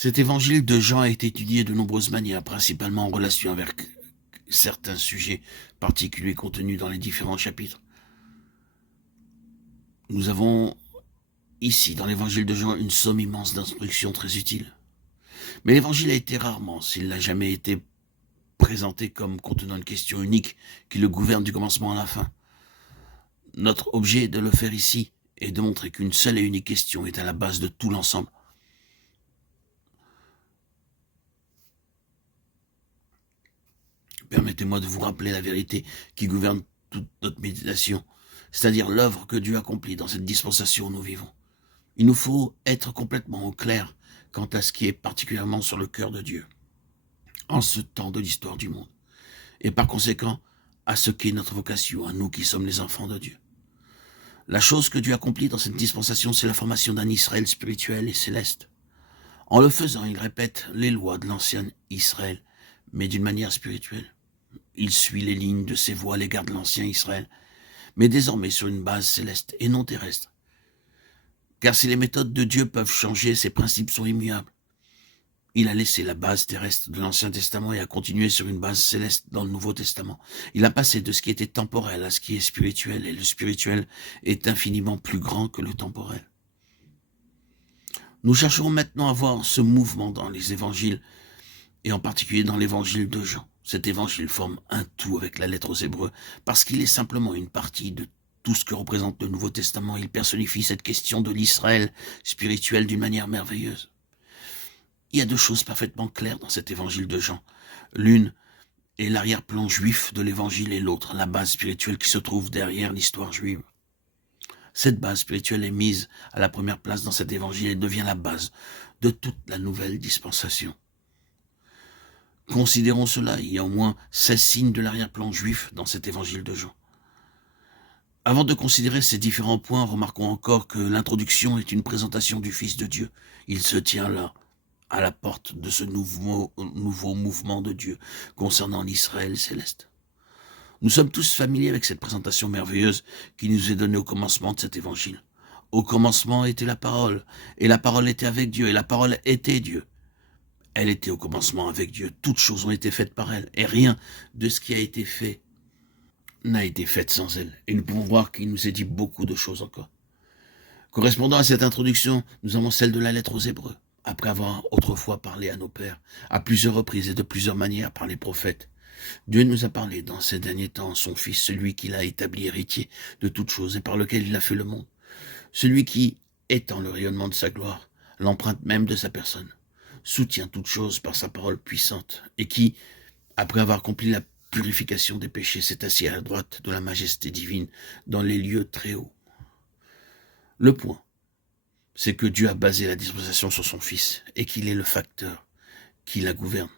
Cet évangile de Jean a été étudié de nombreuses manières, principalement en relation avec certains sujets particuliers contenus dans les différents chapitres. Nous avons ici, dans l'évangile de Jean, une somme immense d'instructions très utiles. Mais l'évangile a été rarement, s'il n'a jamais été présenté comme contenant une question unique qui le gouverne du commencement à la fin. Notre objet de le faire ici est de montrer qu'une seule et unique question est à la base de tout l'ensemble. Permettez-moi de vous rappeler la vérité qui gouverne toute notre méditation, c'est-à-dire l'œuvre que Dieu accomplit dans cette dispensation où nous vivons. Il nous faut être complètement au clair quant à ce qui est particulièrement sur le cœur de Dieu, en ce temps de l'histoire du monde, et par conséquent à ce qu'est notre vocation, à nous qui sommes les enfants de Dieu. La chose que Dieu accomplit dans cette dispensation, c'est la formation d'un Israël spirituel et céleste. En le faisant, il répète les lois de l'ancien Israël, mais d'une manière spirituelle. Il suit les lignes de ses voies à l'égard de l'ancien Israël, mais désormais sur une base céleste et non terrestre. Car si les méthodes de Dieu peuvent changer, ses principes sont immuables. Il a laissé la base terrestre de l'Ancien Testament et a continué sur une base céleste dans le Nouveau Testament. Il a passé de ce qui était temporel à ce qui est spirituel, et le spirituel est infiniment plus grand que le temporel. Nous chercherons maintenant à voir ce mouvement dans les évangiles, et en particulier dans l'évangile de Jean. Cet évangile forme un tout avec la lettre aux Hébreux, parce qu'il est simplement une partie de tout ce que représente le Nouveau Testament. Il personnifie cette question de l'Israël spirituel d'une manière merveilleuse. Il y a deux choses parfaitement claires dans cet évangile de Jean. L'une est l'arrière-plan juif de l'évangile et l'autre, la base spirituelle qui se trouve derrière l'histoire juive. Cette base spirituelle est mise à la première place dans cet évangile et devient la base de toute la nouvelle dispensation. Considérons cela, il y a au moins 16 signes de l'arrière-plan juif dans cet évangile de Jean. Avant de considérer ces différents points, remarquons encore que l'introduction est une présentation du Fils de Dieu. Il se tient là, à la porte de ce nouveau mouvement de Dieu concernant l'Israël céleste. Nous sommes tous familiers avec cette présentation merveilleuse qui nous est donnée au commencement de cet évangile. Au commencement était la parole, et la parole était avec Dieu, et la parole était Dieu. Elle était au commencement avec Dieu. Toutes choses ont été faites par elle. Et rien de ce qui a été fait n'a été fait sans elle. Et nous pouvons voir qu'il nous est dit beaucoup de choses encore. Correspondant à cette introduction, nous avons celle de la lettre aux Hébreux. Après avoir autrefois parlé à nos pères, à plusieurs reprises et de plusieurs manières par les prophètes, Dieu nous a parlé dans ces derniers temps, son Fils, celui qu'il a établi héritier de toutes choses et par lequel il a fait le monde. Celui qui, étant le rayonnement de sa gloire, l'empreinte même de sa personne, soutient toutes choses par sa parole puissante, et qui, après avoir accompli la purification des péchés, s'est assis à la droite de la majesté divine dans les lieux très hauts. Le point, c'est que Dieu a basé la dispensation sur son Fils, et qu'il est le facteur qui la gouverne.